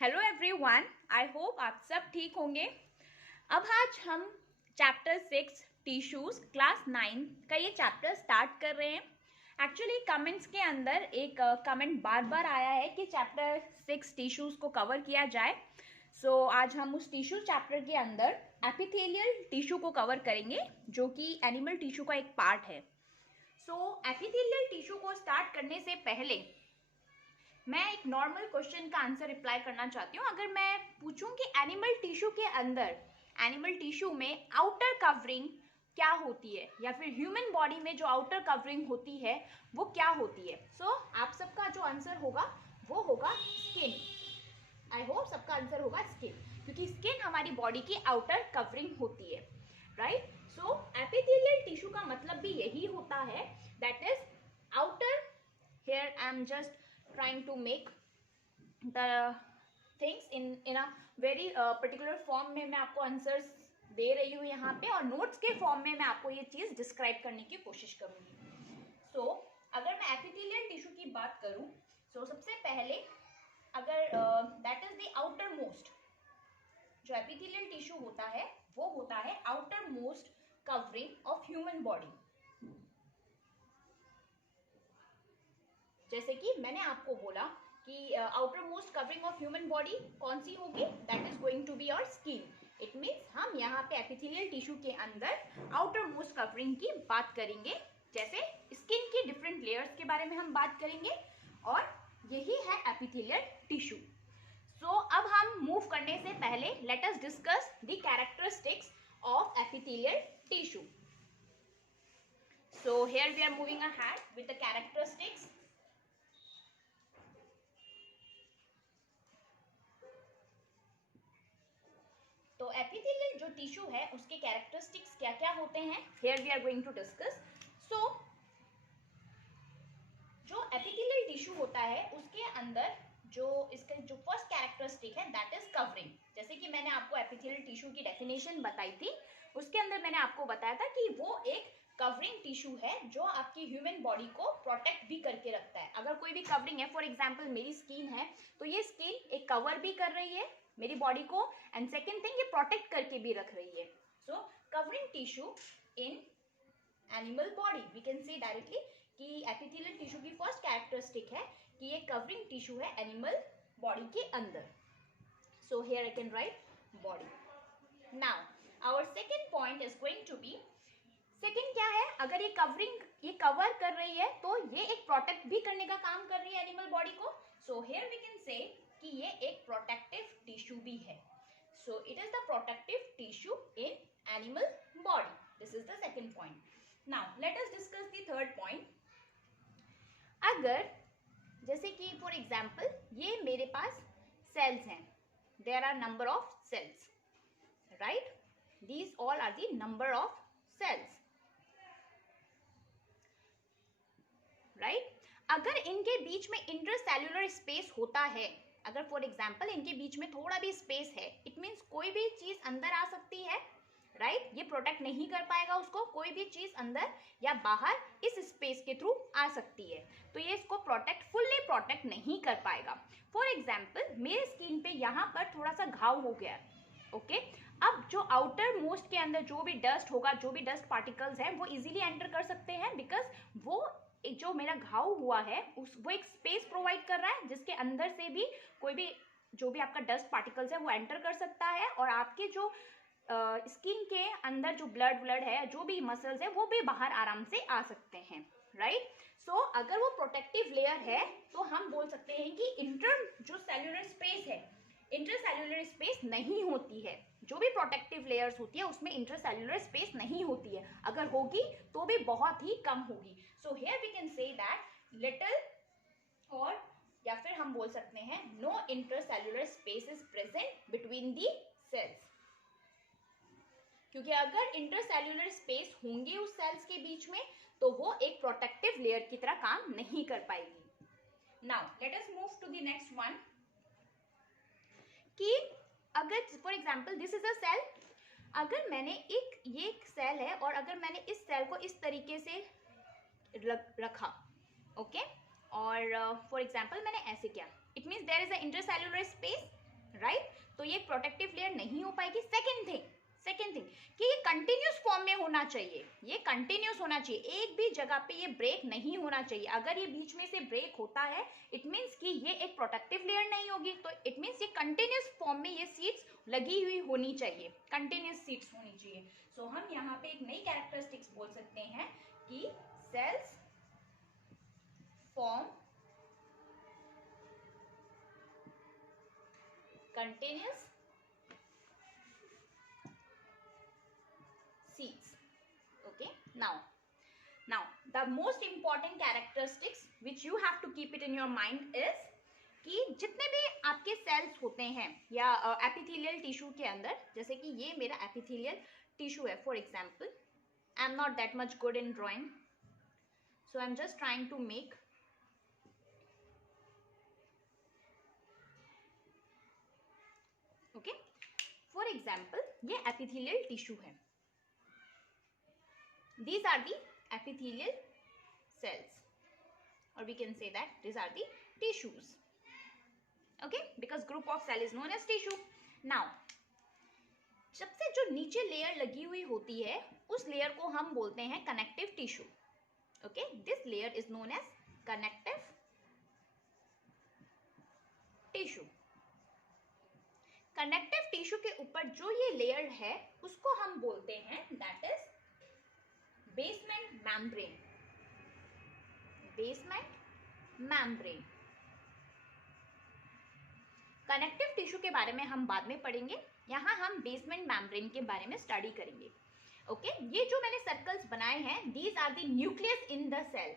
Hello everyone, I hope आप सब ठीक होंगे। अब आज हम चैप्टर 6 टिश्यूज क्लास 9 का ये चैप्टर स्टार्ट कर रहे हैं। एक्चुअली कमेंट्स के अंदर एक कमेंट बार बार आया है कि चैप्टर 6 टिश्यूज को कवर किया जाए। सो आज हम उस टिश्यू चैप्टर के अंदर एपिथेलियल टिश्यू को कवर करेंगे, जो कि एनिमल टिश्यू का एक पार्ट है। सो एपिथेलियल टिश्यू को स्टार्ट करने से पहले मैं एक नॉर्मल क्वेश्चन का आंसर रिप्लाई करना चाहती हूँ। अगर मैं पूछूं कि एनिमल टिश्यू के अंदर, एनिमल टिश्यू में आउटर कवरिंग क्या होती है, या फिर ह्यूमन बॉडी में जो आउटर कवरिंग होती है वो क्या होती है, सो आप सबका जो आंसर होगा वो होगा स्किन। आई होप सबका आंसर होगा स्किन, क्योंकि स्किन हमारी बॉडी की आउटर कवरिंग होती है, राइट। सो एपिथेलियल टिश्यू का मतलब भी यही होता है, that is outer. Here I am just trying to make the things in a very particular form में मैं आपको आंसर्स दे रही हूँ यहाँ पे, और नोट्स के फॉर्म में मैं आपको ये चीज डिस्क्राइब करने की कोशिश करूंगी। सो अगर मैं एपिथेलियल टिश्यू की बात करूँ, सो सबसे पहले अगर that is the outer most, जो एपिथेलियल टिश्यू होता है वो होता है outer most covering of human body. जैसे कि मैंने आपको बोला कि outer most covering of human body कौन सी होगी, that is going to be your skin. It means हम यहाँ पे एपिथेलियल टिश्यू के अंदर आउटर मोस्ट कवरिंग की बात करेंगे। जैसे स्किन की डिफरेंट लेयर्स के बारे में हम बात करेंगे, और यही है एपिथेलियल टिश्यू। सो अब हम मूव करने से पहले let us discuss the characteristics of epithelial tissue. So here we are moving ahead with the characteristics. तो एपिथेलियल जो टिश्यू है उसके कैरेक्टरिस्टिक्स क्या क्या होते हैं, here we are going to discuss. So जो एपिथेलियल टिश्यू होता है उसके अंदर जो इसका जो फर्स्ट कैरेक्टरिस्टिक है दैट इज कवरिंग। जैसे कि मैंने आपको एपिथेलियल टिश्यू की डेफिनेशन बताई थी, उसके अंदर मैंने आपको बताया था कि वो एक कवरिंग टिश्यू है जो आपकी ह्यूमन बॉडी को प्रोटेक्ट भी करके रखता है। अगर कोई भी कवरिंग है, फॉर एग्जांपल मेरी स्किन है, तो ये स्किन एक कवर भी कर रही है मेरी बॉडी को, एंड सेकेंड थिंग ये प्रोटेक्ट करके भी रख रही है। So covering tissue in animal body, we can say directly कि एपिथेलियल टिश्यू की फर्स्ट कैरेक्टरिस्टिक है कि ये कवरिंग टिश्यू है एनिमल बॉडी के अंदर। So here I can write body. Now our second point is going to be, second क्या है, अगर ये कवरिंग ये कवर कर रही है तो ये एक प्रोटेक्ट भी करने का काम कर रही है एनिमल बॉडी को। सो हियर वी कैन से कि ये एक प्रोटेक्टिव टिश्यू भी है। So it is the protective tissue in animal body. This is the second point. Now let us discuss the third point. अगर जैसे कि फॉर एग्जाम्पल ये मेरे पास सेल्स हैं, there are number of cells, right, these all are the number of cells, right. अगर इनके बीच में इंटरसेल्युलर स्पेस होता है, अगर फॉर एग्जाम्पल इनके बीच में थोड़ा भी स्पेस है, इट मीन्स कोई भी चीज अंदर आ सकती है, राइट। ये प्रोटेक्ट नहीं कर पाएगा उसको, कोई भी चीज अंदर या बाहर इस स्पेस के थ्रू आ सकती है, तो ये इसको फुल्ली प्रोटेक्ट नहीं कर पाएगा। फॉर एग्जाम्पल मेरे स्किन पे यहाँ पर थोड़ा सा घाव हो गया, ओके। अब जो आउटर मोस्ट के अंदर जो भी डस्ट होगा, जो भी डस्ट पार्टिकल्स हैं, वो इजीली एंटर कर सकते हैं, बिकॉज वो जो मेरा घाव हुआ है वो एक स्पेस प्रोवाइड कर रहा है जिसके अंदर से भी कोई भी जो भी आपका डस्ट पार्टिकल्स है वो एंटर कर सकता है, और आपके जो स्किन के अंदर जो ब्लड है, जो भी मसल्स है, वो भी बाहर आराम से आ सकते हैं, राइट। सो अगर वो प्रोटेक्टिव लेयर है तो हम बोल सकते हैं कि इंटर जो सेल्यूलर स्पेस है, इंटरसेल्युलर स्पेस नहीं होती है। जो भी प्रोटेक्टिव लेयर्स होती है उसमें इंटरसेल्युलर स्पेस नहीं होती है, अगर होगी तो भी बहुत ही कम होगी। So here we can say that little, और या फिर हम बोल सकते हैं no intercellular space is present between the cells, क्योंकि अगर इंटरसेल्युलर स्पेस होंगे उस सेल्स के बीच में तो वो एक प्रोटेक्टिव लेयर की तरह काम नहीं कर पाएगी। Now let us move to the next one, कि अगर for example this is a cell, अगर मैंने ये एक सेल है और अगर मैंने इस सेल को इस तरीके से रखा, ओके, और फॉर एग्जाम्पल मैंने ऐसे किया, it means there is a intercellular space, ये प्रोटेक्टिव लेयर नहीं हो पाएगी। सेकेंड थिंग कि ये कंटिन्यूस फॉर्म में होना चाहिए, ये कंटिन्यूस होना चाहिए, एक भी जगह पे ये ब्रेक नहीं होना चाहिए। अगर ये बीच में से ब्रेक होता है इट मीन्स कि ये एक प्रोटेक्टिव लेयर नहीं होगी, तो इट मीन्स ये कंटिन्यूस फॉर्म में ये सीड्स लगी हुई होनी चाहिए, कंटिन्यूस सीड्स होनी चाहिए। सो हम यहाँ पे एक नई कैरेक्टरिस्टिक्स बोल सकते हैं कि cells form continuous seeds. Okay, now the most important characteristics which you have to keep it in your mind is कि जितने भी आपके सेल्स होते हैं या एपिथेलियल टिश्यू के अंदर, जैसे कि ये मेरा एपिथेलियल टिश्यू है for example, I am not that much good in drawing, so I am just trying to make okay. For example ये एपिथेलियल टिश्यू है, these are the epithelial cells or we can say that these are the tissues, okay, because group of cell is known as tissue. now सबसे जो नीचे layer लगी हुई होती है उस लेयर को हम बोलते हैं connective tissue, okay, this layer is known as connective tissue. Connective tissue के ऊपर जो ये लेयर है उसको हम बोलते हैं that is basement membrane, basement membrane. Connective tissue के बारे में हम बाद में पढ़ेंगे, यहाँ हम बेसमेंट मेम्ब्रेन के बारे में स्टडी करेंगे, ओके। ये जो मैंने सर्कल्स बनाए हैं these are the nucleus in the cell,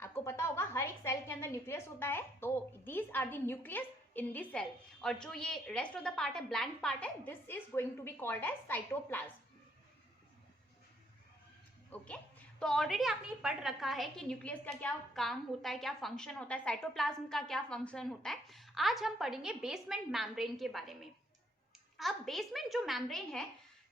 आपको पता होगा हर एक सेल के अंदर न्यूक्लियस होता है, तो these are the nucleus in the cell, और जो ये रेस्ट ऑफ द पार्ट है, ब्लैंक पार्ट है, this is going to be called as cytoplasm, okay. तो ऑलरेडी आपने पढ़ रखा है कि न्यूक्लियस का क्या काम होता है, क्या फंक्शन होता है, साइटोप्लाज्म का क्या फंक्शन होता है। आज हम पढ़ेंगे बेसमेंट मेम्ब्रेन के बारे में। अब बेसमेंट जो मेम्ब्रेन है,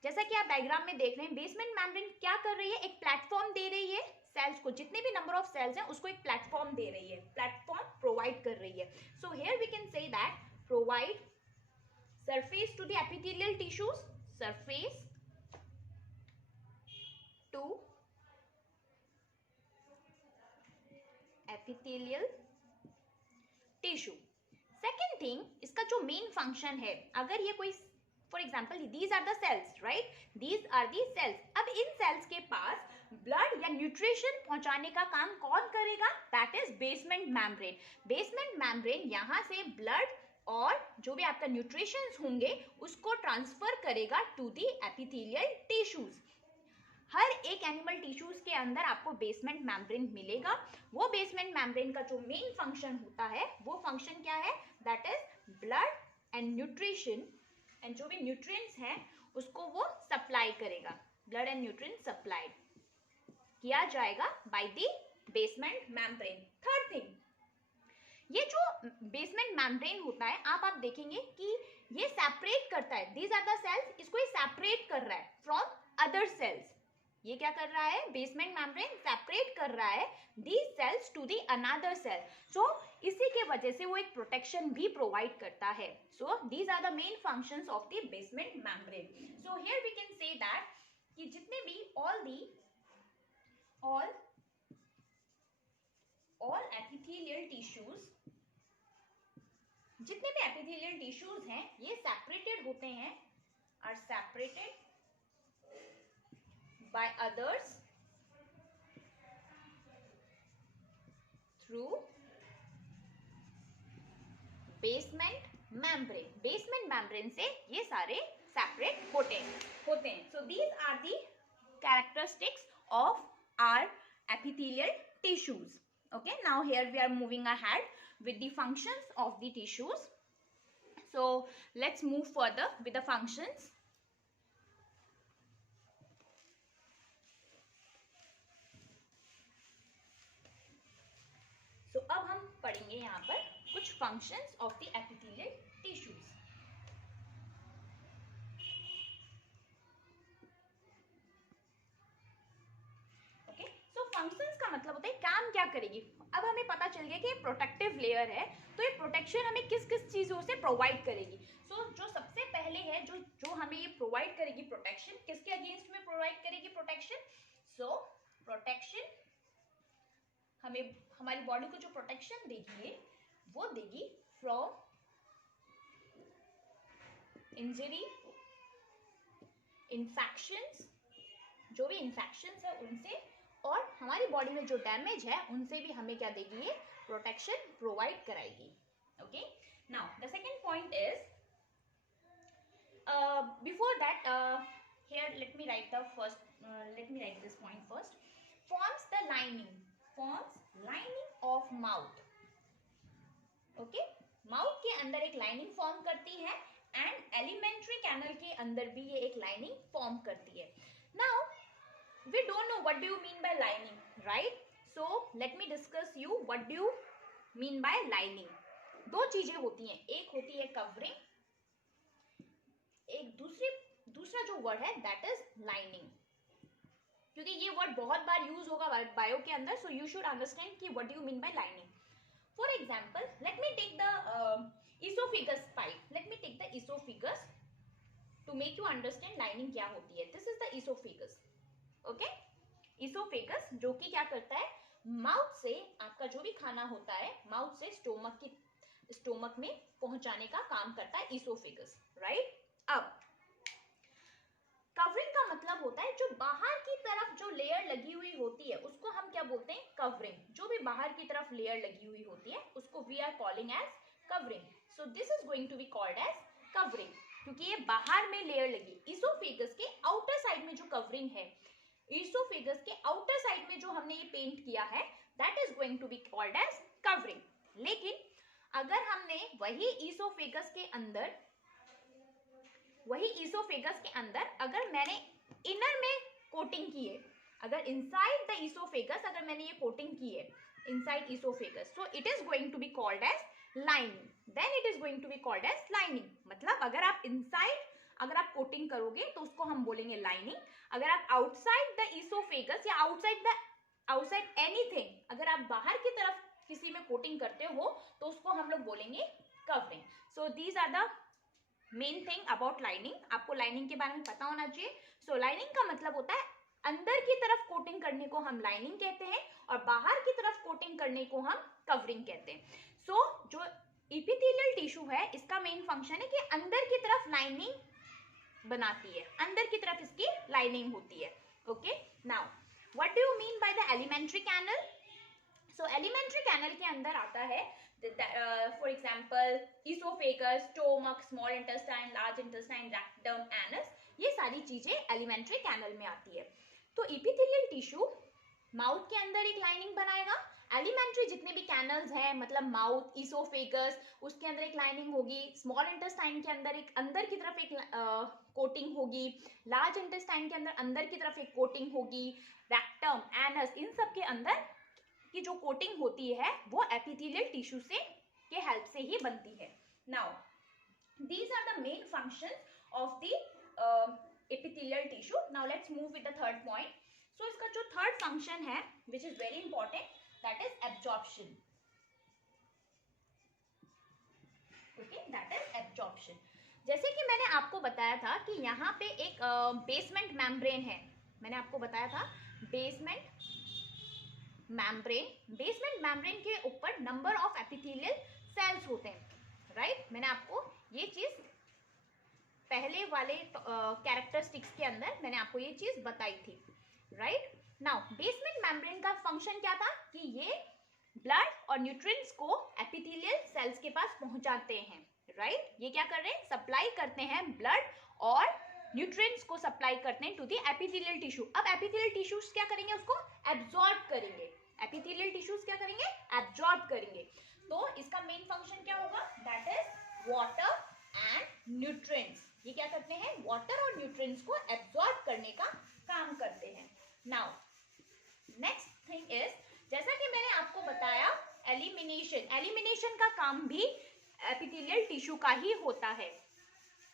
जैसा कि आप डायग्राम में देख रहे हैं, बेसमेंट मेम्ब्रेन क्या कर रही है, एक प्लेटफॉर्म दे रही है सेल्स को, जितने भी नंबर ऑफ सेल्स हैं उसको एक प्लेटफॉर्म दे रही है, प्लेटफॉर्म प्रोवाइड कर रही है। So here we can say that provide surface to the epithelial tissues, surface to epithelial tissue. Second thing, इसका जो मेन फंक्शन है, अगर ये कोई for example these are the cells, right, these are the cells, अब इन sales के पास blood या न्यूट्रिशन पहुंचाने का काम कौन करेगा, that is basement membrane. Basement membrane यहाँ से ब्लड और जो भी आपका न्यूट्रिशंस होंगे उसको ट्रांसफर करेगा टू दी एपिथेलियल टिश्यूज। हर एक एनिमल टिश्यूज के अंदर आपको बेसमेंट मेम्ब्रेन मिलेगा। वो बेसमेंट मेम्ब्रेन का जो मेन फंक्शन होता है वो फंक्शन क्या है, that is blood and nutrition, and जो भी न्यूट्रिएंट्स हैं उसको वो सप्लाई करेगा, ब्लड एंड न्यूट्रिएंट सप्लाई किया जाएगा by the basement membrane. Third thing, ये जो बेसमेंट मेम्ब्रेन होता है आप देखेंगे कि ये सेपरेट करता है, दीज आर द सेल्स, इसको ये सेपरेट कर रहा है फ्रॉम अदर सेल्स। ये क्या कर रहा है, बेसमेंट मेम्ब्रेन सेपरेट कर रहा है these cells to the another cell, so इसी के वजह से वो एक प्रोटेक्शन भी प्रोवाइड करता है। so these are the main functions of the basement membrane. so here we can say that कि जितने भी all epithelial tissues, जितने भी epithelial tissues हैं ये separated होते हैं, are separated by others through basement membrane. basement membrane से ये सारे separate होते हैं। so these are the characteristics of our epithelial tissues. okay, now here we are moving ahead with the functions of the tissues. so let's move further with the functions. तो अब हम पढ़ेंगे यहाँ पर कुछ functions of the epithelial tissues. Okay, so functions का मतलब होता है काम क्या करेगी। अब हमें पता चल गया कि ये प्रोटेक्टिव लेयर है, तो ये प्रोटेक्शन हमें किस किस चीजों से प्रोवाइड करेगी। सो जो सबसे प्रोवाइड करेगी प्रोटेक्शन, किसके अगेंस्ट में प्रोवाइड करेगी प्रोटेक्शन? सो प्रोटेक्शन हमें हमारी बॉडी को जो प्रोटेक्शन देगी वो देगी फ्रॉम इंजरी, इन्फेक्शंस, जो भी इन्फेक्शंस है उनसे, और हमारी बॉडी में जो डैमेज है उनसे भी हमें क्या देगी? ये प्रोटेक्शन प्रोवाइड कराएगी. Okay, now the second point is before that here let me write this point first. Forms the lining of mouth. Okay, mouth के अंदर एक लाइनिंग फॉर्म करती है एंड एलिमेंट्री कैनल के अंदर भी ये एक लाइनिंग फॉर्म करती है. Now we don't know what do you mean by lining, right? So let me discuss you what do you mean by lining. दो चीजें होती हैं, एक होती है कवरिंग, एक दूसरा जो वर्ड है दैट इज लाइनिंग. क्योंकि ये वर्ड बहुत बार यूज होगा बायो के अंदर, सो यू शुड अंडरस्टैंड कि what do you mean by lining. For example, let me take the esophagus pipe. Let me take the esophagus to make you understand lining क्या होती है. This is the esophagus. Okay? Esophagus जो कि क्या करता है, mouth से आपका जो भी खाना होता है माउथ से स्टोमक में पहुंचाने का काम करता है esophagus, right? अब कवरिंग का मतलब होता है जो बाहर की तरफ जो लेयर लगी हुई होती है उसको हम क्या बोलते हैं? कवरिंग. जो भी बाहर की तरफ लेयर लगी हुई होती है उसको we are calling as covering. So this is going to be called as covering, क्योंकि ये बाहर में लेयर लगी. इसोफेगस के आउटर साइड में जो कवरिंग है, इसोफेगस के आउटर साइड में जो हमने ये पेंट किया है that is going to be called as covering. लेकिन अगर हमने वही इसोफेगस के अंदर अगर मैंने इनर में कोटिंग की है, अगर इनसाइड द इसोफेगस अगर मैंने ये कोटिंग की है inside esophagus, so it is going to be called as lining. Then it is going to be called as lining. मतलब अगर आप इनसाइड अगर आप कोटिंग करोगे तो उसको हम बोलेंगे लाइनिंग. अगर आप आउटसाइड द इसोफेगस या आउटसाइड एनीथिंग अगर आप बाहर की तरफ किसी में कोटिंग करते हो तो उसको हम लोग बोलेंगे covering. So these are the main thing about lining. आपको लाइनिंग के बारे में पता होना चाहिए. सो लाइनिंग का मतलब होता है अंदर की तरफ कोटिंग करने को हम लाइनिंग कहते हैं और बाहर की तरफ कोटिंग करने को हम कवरिंग कहते हैं. सो जो एपिथेलियल टिश्यू है इसका मेन फंक्शन है कि अंदर की तरफ लाइनिंग बनाती है, अंदर की तरफ इसकी लाइनिंग होती है. Okay, now what do you mean by the alimentary canal? So alimentary canal के अंदर आता है for example esophagus, stomach, small intestine, large intestine, rectum, anus, ये सारी चीजें एलिमेंट्री कैनल में आती है. तो एपिथेलियल टिश्यू माउथ के अंदर एक लाइनिंग बनाएगा. एलिमेंट्री जितने भी कैनल्स हैं मतलब माउथ, इसोफेगस, उसके अंदर एक लाइनिंग होगी. स्मॉल इंटेस्टाइन के अंदर एक अंदर की तरफ एक कोटिंग होगी. लार्ज इंटेस्टाइन के अंदर की तरफ एक कोटिंग होगी. रेक्टम, एनस, इन सब के अंदर की जो कोटिंग होती है वो एपिथेलियल टिश्यू से के हेल्प से ही बनती है. Now these are the main functions of the epithelial tissue. Now let's move with the third point. So इसका जो थर्ड फंक्शन है which is very important, that is absorption. Okay, that is absorption. जैसे कि मैंने आपको बताया था कि यहाँ पे एक बेसमेंट मेम्ब्रेन है. मैंने आपको बताया था बेसमेंट मेम्ब्रेन के ऊपर नंबर ऑफ एपिथेलियल सेल्स होते हैं, राइट? मैंने आपको ये चीज पहले वाले कैरेक्टरिस्टिक्स के अंदर मैंने आपको ये चीज बताई थी, राइट? नाउ बेसमेंट मेम्ब्रेन का फंक्शन क्या था कि ये ब्लड और न्यूट्रिएंट्स को एपिथेलियल सेल्स के पास पहुंचाते हैं, राइट? ये क्या कर रहे हैं? सप्लाई करते हैं ब्लड और न्यूट्रिएंट्स को सप्लाई करते हैं टू द एपिथेलियल टिश्यू. अब एपिथेलियल टिश्यूज क्या करेंगे? उसको एब्जॉर्ब करेंगे. एपिथेलियल टिश्यूज क्या करेंगे? एब्जॉर्ब करेंगे. तो इसका मेन फंक्शन क्या होगा? That is water and nutrients. ये क्या करते हैं? वाटर और न्यूट्रिएंट्स को एब्जॉर्ब करने का काम करते हैं. नाउ नेक्स्ट थिंग इज, जैसा कि मैंने आपको बताया एलिमिनेशन का काम भी एपिथेलियल टिश्यू का ही होता है.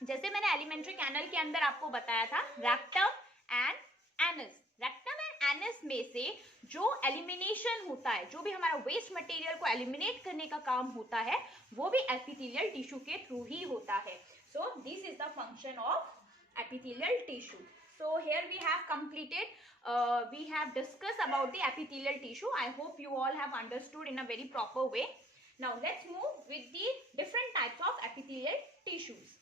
जैसे मैंने एलिमेंट्री कैनल के अंदर आपको बताया था rectum and anus. Rectum and anus में से जो एलिमिनेशन होता है, जो भी हमारा वेस्ट मटेरियल को एलिमिनेट करने का काम होता है वो भी एपिथेलियल टिश्यू के थ्रू ही होता है. सो this is the function of epithelial tissue. So here we have completed, we have discussed about the epithelial tissue. I hope you all have understood in a very proper way. Now let's move with the different types of epithelial tissues.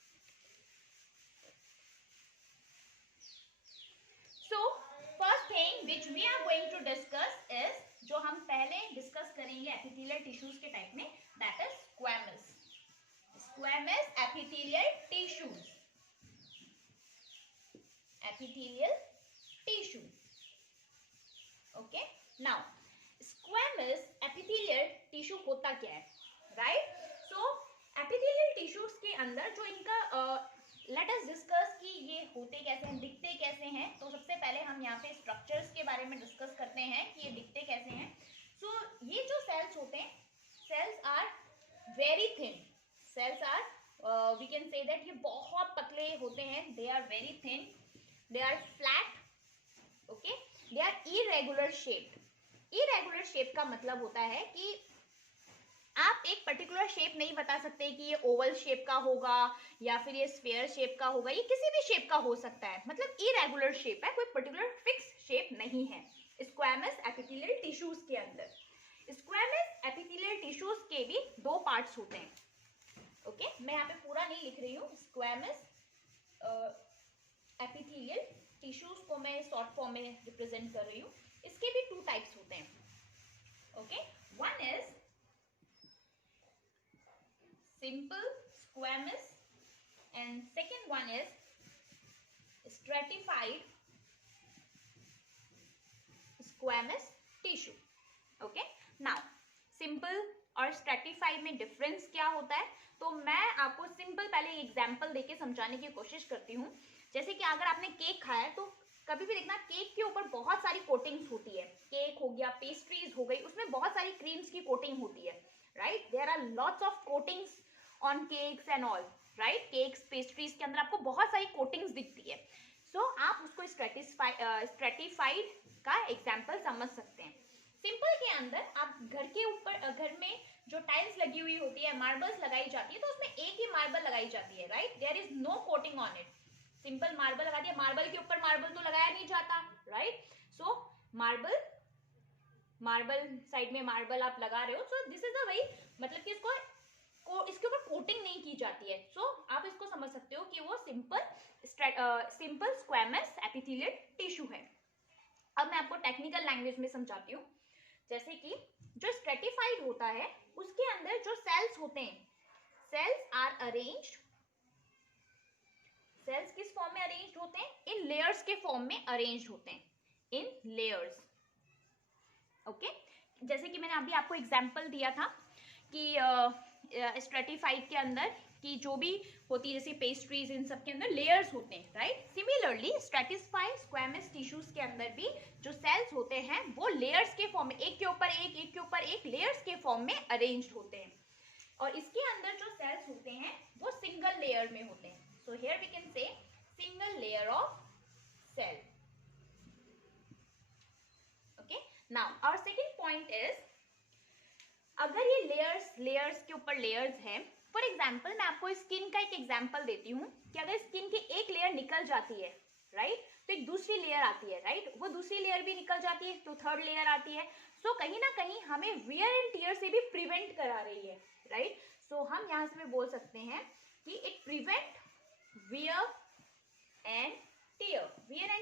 So first thing which we are going to discuss is, जो हम पहले discuss करेंगे epithelial tissues के type में, that is squamous. Squamous epithelial tissues. Epithelial tissue. Okay. Now squamous epithelial tissue होता क्या है, right? So epithelial tissues के अंदर जो इनका लेट अस डिस्कस कि ये होते कैसे हैं, दिखते कैसे हैं. तो सबसे पहले हम यहाँ पे स्ट्रक्चर्स के बारे में डिस्कस करते हैं कि ये दिखते कैसे हैं. सो ये जो सेल्स होते हैं, cells are very thin. Cells are we can say that ये बहुत पतले होते हैं. They are very thin, they are flat, okay. They are irregular shaped. Irregular shape का मतलब होता है कि आप एक पर्टिकुलर शेप नहीं बता सकते कि ये ओवल शेप का होगा या फिर ये स्फीयर शेप का होगा. ये किसी भी शेप का हो सकता है, मतलब इरेगुलर शेप है, कोई पर्टिकुलर फिक्स शेप नहीं है स्क्वैमस एपिथेलियल टिश्यूज के अंदर. स्क्वैमस एपिथेलियल टिश्यूज के भी दो पार्ट्स होते हैं. ओके, मैं यहाँ पे पूरा नहीं लिख रही हूँ. स्क्वैमस एपिथेलियल टिश्यूज को मैं शॉर्ट फॉर्म में रिप्रेजेंट कर रही हूँ. इसके भी टू टाइप्स होते हैं. Okay, one is simple squamous and second one is stratified squamous tissue. Okay, now simple और stratified में difference क्या होता है, तो मैं आपको simple पहले एग्जाम्पल देके समझाने की कोशिश करती हूँ. जैसे कि अगर आपने केक खाया है तो कभी भी देखना केक के ऊपर बहुत सारी कोटिंग्स होती है. केक हो गया, पेस्ट्रीज हो गई, उसमें बहुत सारी क्रीम्स की कोटिंग होती है, right. There are lots of coatings on cakes and all, right. Cakes, pastries के अंदर आपको बहुत सारी कोटिंग्स दिखती है. सो आप उसको स्ट्रेटिफाइड का एग्जाम्पल समझ सकते हैं. सिंपल के अंदर आप घर के ऊपर, घर में जो टाइल्स लगी हुई होती है, मार्बल्स लगाई जाती है, तो उसमें एक ही मार्बल लगाई जाती है, right. There is no coating on it. Simple marble लगा दिया, मार्बल के ऊपर मार्बल तो लगाया नहीं जाता, राइट. सो मार्बल साइड में मार्बल आप लगा रहे हो. सो दिस इज अ वेरी, मतलब कि इसके ऊपर कोटिंग नहीं की जाती है. सो आप इसको समझ सकते हो कि वो सिंपल स्क्वैमस एपिथेलियल टिश्यू है. अब मैं आपको टेक्निकल लैंग्वेज में समझाती हूँ. जैसे कि जो स्ट्रेटिफाइड होता है उसके अंदर जो सेल्स होते हैं, सेल्स आर अरेंज्ड. सेल्स किस फॉर्म में अरेंज्ड होते हैं? इन लेयर्स के फॉर्म में अरेंज्ड होते हैं, इन लेयर्स. ओके, जैसे कि मैंने अभी आपको एग्जांपल दिया था कि स्ट्रेटिफाइड के अंदर कि जो भी होती है जैसे पेस्ट्रीज, इन सब के अंदर लेयर्स होते हैं, right. Similarly stratified squamous tissues के अंदर भी जो सेल्स होते हैं वो लेयर्स के फॉर्म में, एक के ऊपर एक के ऊपर एक लेयर्स के फॉर्म में अरेंज्ड होते हैं. और इसके अंदर जो सेल्स होते हैं वो सिंगल लेयर में होते हैं. So here we can say single layer of cell. Okay, now our second point is, अगर ये लेयर्स के ऊपर लेयर्स हैं, फॉर एग्जाम्पल मैं आपको स्किन का एक एग्जाम्पल देती हूँ कि अगर स्किन की एक लेयर निकल जाती है, राइट, तो एक दूसरी लेयर आती है, राइट. वो दूसरी लेयर भी निकल जाती है तो थर्ड लेयर आती है. सो कहीं ना कहीं हमें वियर एंड टियर से भी प्रिवेंट करा रही है, राइट. सो हम यहाँ से भी बोल सकते हैं कि it prevent wear and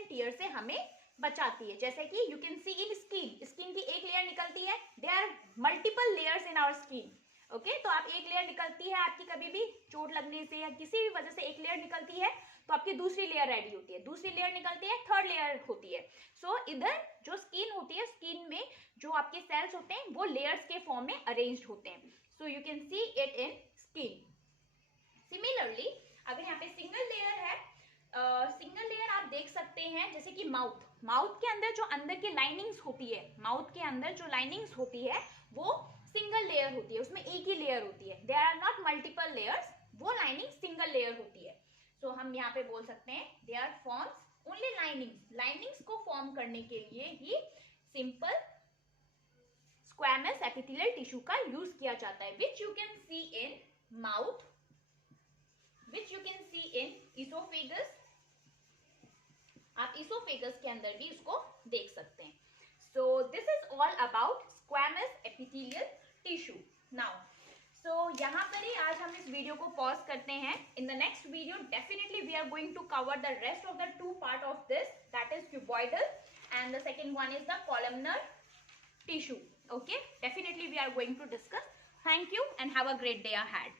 tear से हमें बचाती है. जैसे कि you can see in skin की एक लेयर निकलती है. There are multiple layers in our skin. Okay, तो आप एक लेयर निकलती है आपकी, कभी भी चोट लगने से या किसी भी वजह से एक लेयर निकलती है तो आपकी दूसरी लेयर रेडी होती है, दूसरी लेयर निकलती है, थर्ड लेयर होती है. सो इधर जो स्किन होती है, स्किन में जो आपके सेल्स होते हैं वो लेयर्स के फॉर्म में अरेंज्ड होते हैं. So you can see it in skin. Similarly अगर यहाँ पे सिंगल लेयर है, सिंगल लेयर आप देख सकते हैं जैसे कि माउथ के अंदर जो अंदर की लाइनिंग्स होती है, माउथ के अंदर जो लाइनिंग्स होती है वो सिंगल लेयर होती है, उसमें एक ही लेयर होती है. There are not multiple layers, वो लाइनिंग सिंगल लेयर होती है. सो हम यहाँ पे बोल सकते हैं they are forms only linings को फॉर्म करने के लिए ही सिंपल स्क्वैमस एपिथेलियल टिश्यू का यूज किया जाता है, which you can see in mouth, which you can see in esophagus, esophagus के अंदर भी इसको देख सकते हैं. So this is all about squamous epithelial tissue. Now यहाँ पर ही आज हम इस वीडियो को पॉज करते हैं. In the next video definitely we are going to cover the rest of the 2 part of this, that is cuboidal and the second one is the columnar tissue. Okay, definitely we are going to discuss. Thank you and have a great day ahead.